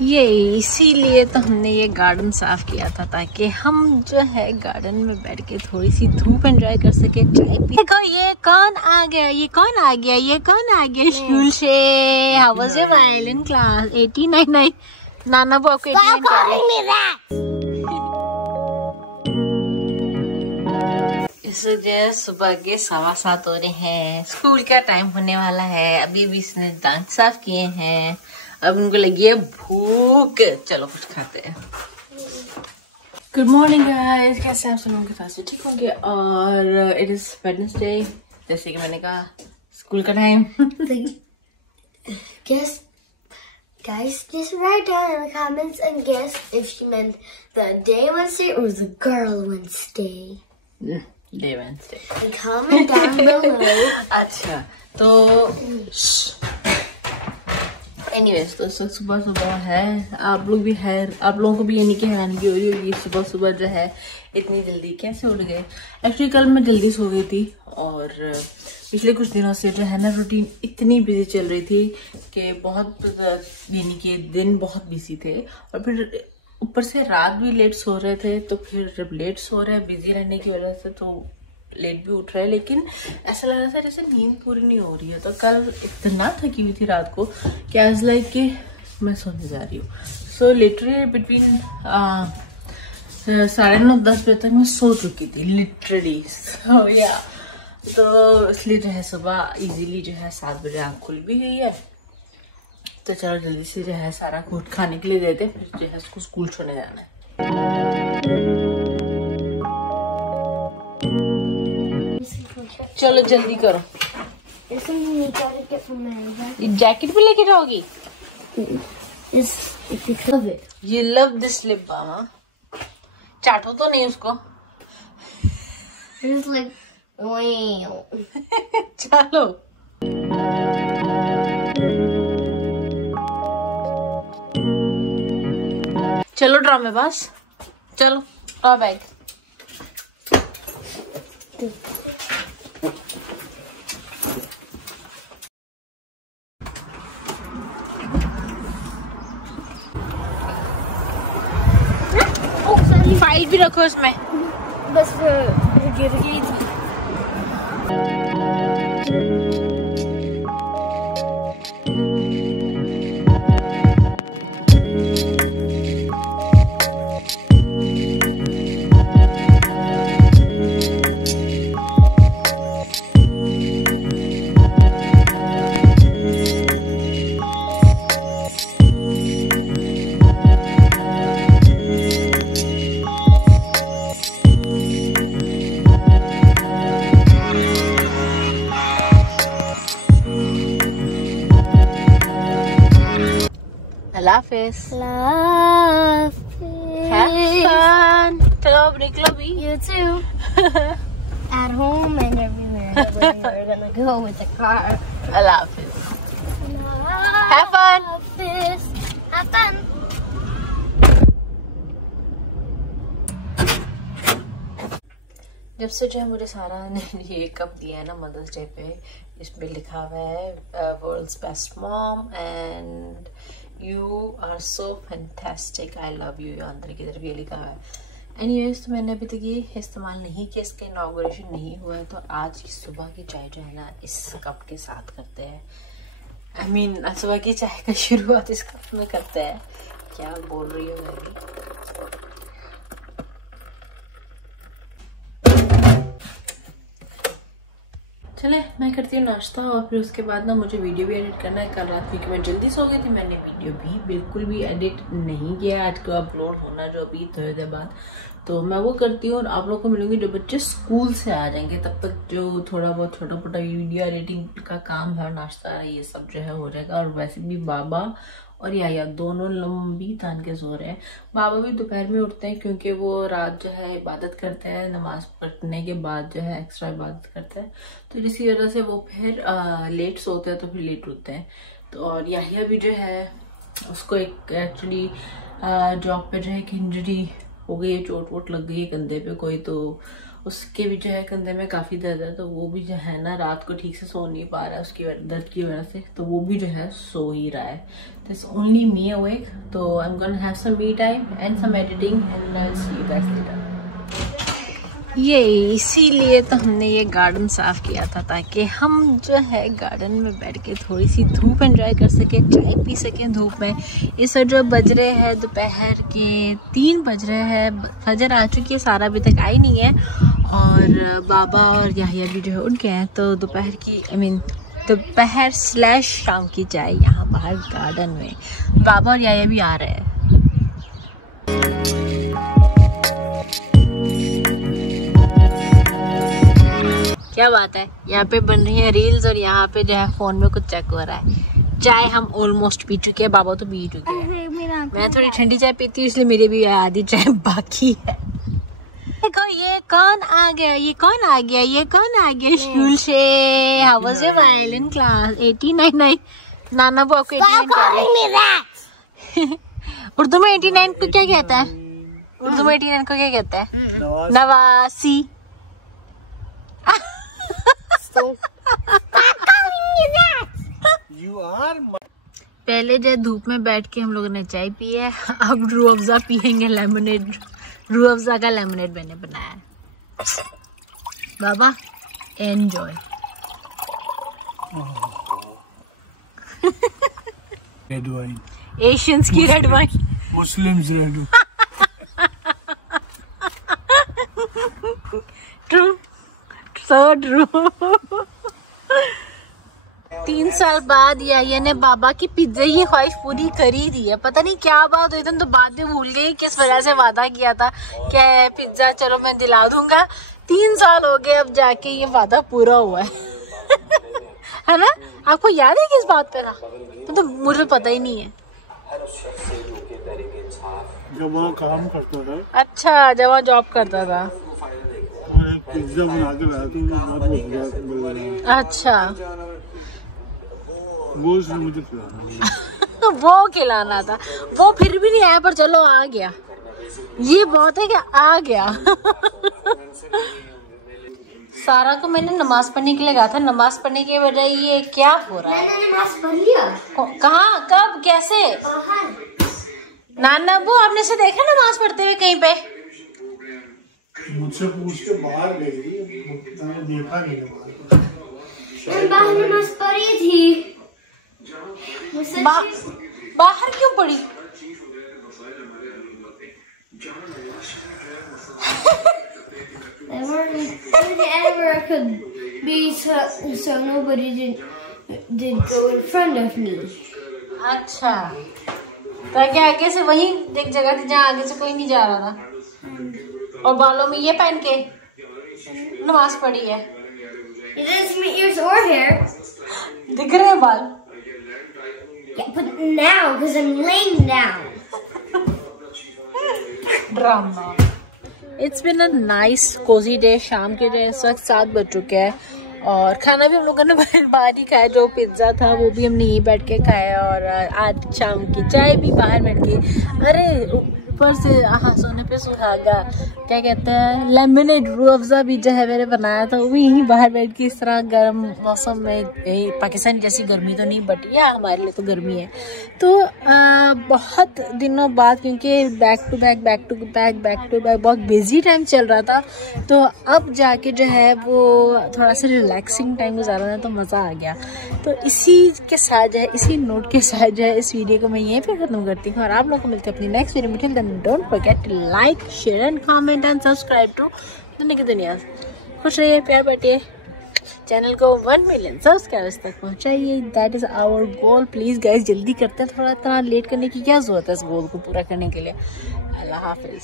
ये इसीलिए तो हमने ये गार्डन साफ किया था, ताकि हम जो है गार्डन में बैठ के थोड़ी सी धूप एंजॉय कर सके, चाय पी। देखो ये कौन आ गया, ये कौन आ गया, ये कौन आ गया स्कूल से। How was your violin class? 89 नाना वो आपको 89 इस वजह सुबह के 7:15 हो रहे हैं, स्कूल का टाइम होने वाला है। अभी भी इसने दांत साफ किए हैं, अब उनको लगी है भूख, चलो कुछ खाते हैं। गुड मॉर्निंग गाइस, कैसे आप सब लोगों के साथ ठीक होंगे। और इट इज वेडनेसडे, जैसे कि मैंने कहा स्कूल का time. Guys, just write down in the comments and guess if she meant the day Wednesday or the girl Wednesday. Day Wednesday. And comment down below. अच्छा तो एनीवेज, तो सुबह सुबह है, आप लोग भी है, आप लोगों को भी यानी कि हैरानगी हो रही होगी सुबह सुबह जो है इतनी जल्दी कैसे उठ गए। एक्चुअली कल मैं जल्दी सो गई थी और पिछले कुछ दिनों से जो है ना रूटीन इतनी बिजी चल रही थी कि बहुत यानी कि दिन बहुत बिजी थे, और फिर ऊपर से रात भी लेट सो रहे थे। तो फिर जब लेट सो रहे हैं बिजी रहने की वजह से तो लेट भी उठ रहे हैं, लेकिन ऐसा लग रहा था जैसे नींद पूरी नहीं हो रही है। तो कल इतना थकी हुई थी रात को कि आज लाइक कि मैं सोने जा रही हूँ। सो लिटरली बिटवीन 9:30-10 बजे तक मैं सो चुकी थी लिटरली। सो या तो इसलिए जो है सुबह इजीली जो है 7 बजे आँख खुल भी गई है। तो चलो जल्दी से जो है सारा कुछ खाने के लिए देते, फिर जो है उसको स्कूल छोड़ने जाना है। चलो जल्दी करो। जैकेट भी लेके जाओगी? You love this lip balm, huh? चाटो तो नहीं उसको। It's like, wow. चलो चलो ड्रामे पास चलो, आ बैग। फाइल भी रखो इसमें, बस गिर गई थी। Hafiz. Have fun. चलो अब निकलो भी। You too. At home and everywhere we're gonna go with the car. Allah Hafiz. Have fun. Hafiz. Have fun. जब से जो है मुझे सारा ने ये कप दिया है ना मदर्स डे पे, इसमें लिखा हुआ है world's best mom and you are so fantastic, I love you, अंदर की तरफ ये लिखा है। एनीवेज तो मैंने अभी तक ये इस्तेमाल नहीं किया, इसका इनॉग्रेशन नहीं हुआ है, तो आज की सुबह की चाय जो है ना इस कप के साथ करते हैं। आई मीन सुबह की चाय का शुरुआत इस कप में करते हैं। क्या बोल रही हो मैं? चले मैं करती हूँ नाश्ता, और फिर उसके बाद ना मुझे वीडियो भी एडिट करना है। कल रात क्योंकि मैं जल्दी सो गई थी, मैंने वीडियो भी बिल्कुल भी एडिट नहीं किया। आज को अपलोड होना जो अभी थोड़ी देर बाद, तो मैं वो करती हूँ और आप लोग को मिलूंगी जब बच्चे स्कूल से आ जाएंगे। तब तक जो थोड़ा बहुत छोटा मोटा वीडियो एडिटिंग का काम है, नाश्ता ये सब जो है हो जाएगा। और वैसे भी बाबा और या दोनों लंबी तान के सो रहे हैं। बाबा भी दोपहर में उठते हैं क्योंकि वो रात जो है इबादत करते हैं, नमाज पढ़ने के बाद जो है एक्स्ट्रा इबादत करते हैं, तो इसी वजह से वो फिर लेट सोते हैं, तो फिर लेट उठते हैं। तो और याहिया भी जो है उसको एक एक्चुअली जॉब पे जो है एक इंजरी हो गई है, चोट वोट लग गई है कंधे पे कोई, तो उसके भी जो है कंधे में काफ़ी दर्द है, तो वो भी जो है ना रात को ठीक से सो नहीं पा रहा है उसकी दर्द की वजह से, तो वो भी जो है सो ही रहा है। तो इट्स ओनली मी अवेक, तो I am gonna have some me time and some editing and I will see you guys later. ये इसीलिए तो हमने ये गार्डन साफ किया था ताकि हम जो है गार्डन में बैठ के थोड़ी सी धूप एंजॉय कर सके, चाय पी सकें धूप में। इस वक्त जो बज रहे हैं दोपहर के 3 बज रहे हैं, फजर आ चुकी है, सारा अभी तक आई नहीं है और बाबा और याहिया भी जो है उठ गए हैं। तो दोपहर की दोपहर / शाम की चाय यहाँ बाहर गार्डन में, बाबा और याहिया भी आ रहे हैं। क्या बात है, यहाँ पे बन रही है रील्स और यहाँ पे जो है फोन में कुछ चेक हो रहा है। चाय हम ऑलमोस्ट पी चुके हैं, बाबा तो पी चुके हैं। मैं थोड़ी ठंडी चाय पीती हूँ इसलिए मेरी भी आधी चाय बाकी है। देखो ये कौन आ गया, ये कौन आ गया, ये कौन आ गया स्कूल से। How was your violin class? 89 नाना वो आपको 89 उर्दू में 89 को क्या कहता है? उर्दू में 89 को क्या कहता है? नवासी। पहले जो धूप में बैठ के हम लोगों ने चाय पी है, अब रूह अफ़ज़ा पियेंगे, लेमनेड। रूह अफ़ज़ा का लेमनेड मैंने बनाया है। बाबा एंजॉय। रेड वाइन, एशियंस की red wine, Muslims red. True, so true. 3 साल बाद याहिया ने बाबा की पिज्जे की ख्वाहिश पूरी कर ही दी है। पता नहीं क्या बात हुई, तो बाद में भूल गई किस वजह से वादा किया था क्या है पिज्जा, चलो मैं दिला दूंगा। 3 साल हो गए अब जाके ये वादा पूरा हुआ है। है ना? आपको याद है किस बात पे था? तो मुझे पता ही नहीं है। जब वहाँ काम करता था। अच्छा, जब वहाँ जॉब करता था। पिज्जा बना के लाया तो अच्छा, वो उसने मुझे खिलाना। वो खिलाना था, वो फिर भी नहीं आया, पर चलो आ गया। ये बहुत है कि आ गया। सारा को मैंने नमाज पढ़ने के लिए कहा था, नमाज पढ़ने के बजाय ये क्या हो रहा है? मैंने नमाज पढ़ लिया। कहाँ, कब, कैसे? नाना वो आपने से देखा नमाज पढ़ते हुए कहीं पे? मुझसे पूछ के बाहर गई थी, मैंने देखा नहीं मैं बाहर नमाज पढ़ी थी। बाहर क्यों पड़ी? Wherever I could be, so nobody did go in front of me. अच्छा, ताकि आगे से वही एक जगह थी जहाँ आगे से कोई नहीं जा रहा था। और बालों में ये पहन के नमाज पढ़ी है। It doesn't mean ears or hair. दिख रहे हैं बाल? Yeah, but now because I'm laying down. Drama. It's been a nice cosy day. शाम के जो इस वक्त 7 बज चुके हैं और खाना भी हम लोगों ने बाहर ही खाया। जो पिज्ज़ा था वो भी हमने यहीं बैठ के खाया और आज शाम की चाय भी बाहर बैठ के। अरे ऊपर से सोने पे सुहागा, क्या कहते हैं, लेमनेड रूह अफ़ज़ा भी जो है मैंने बनाया था, वो भी यहीं बाहर बैठ के इस तरह गर्म मौसम में। पाकिस्तान जैसी गर्मी तो नहीं, बट या हमारे लिए तो गर्मी है। तो बहुत दिनों बाद, क्योंकि बैक टू बैक बहुत बिजी टाइम चल रहा था, तो अब जाके जो है वो थोड़ा सा रिलैक्सिंग टाइम गुजारा है, तो मज़ा आ गया। तो इसी के साथ जो है, इसी नोट के साथ जो है इस वीडियो को मैं यहीं पे ख़त्म करती हूँ और आप लोगों को मिलते हैं अपनी नेक्स्ट वीडियो में। Don't forget to like, share and comment and subscribe to दुनिया की दुनिया। खुश रहिए, प्यार बांटिए, चैनल को 1 मिलियन सब्सक्राइबर्स तक पहुंचाइए। That is our goal. Please guys जल्दी करते हैं, थोड़ा इतना लेट करने की क्या जरूरत है इस गोल को पूरा करने के लिए। अल्लाह हाफिज।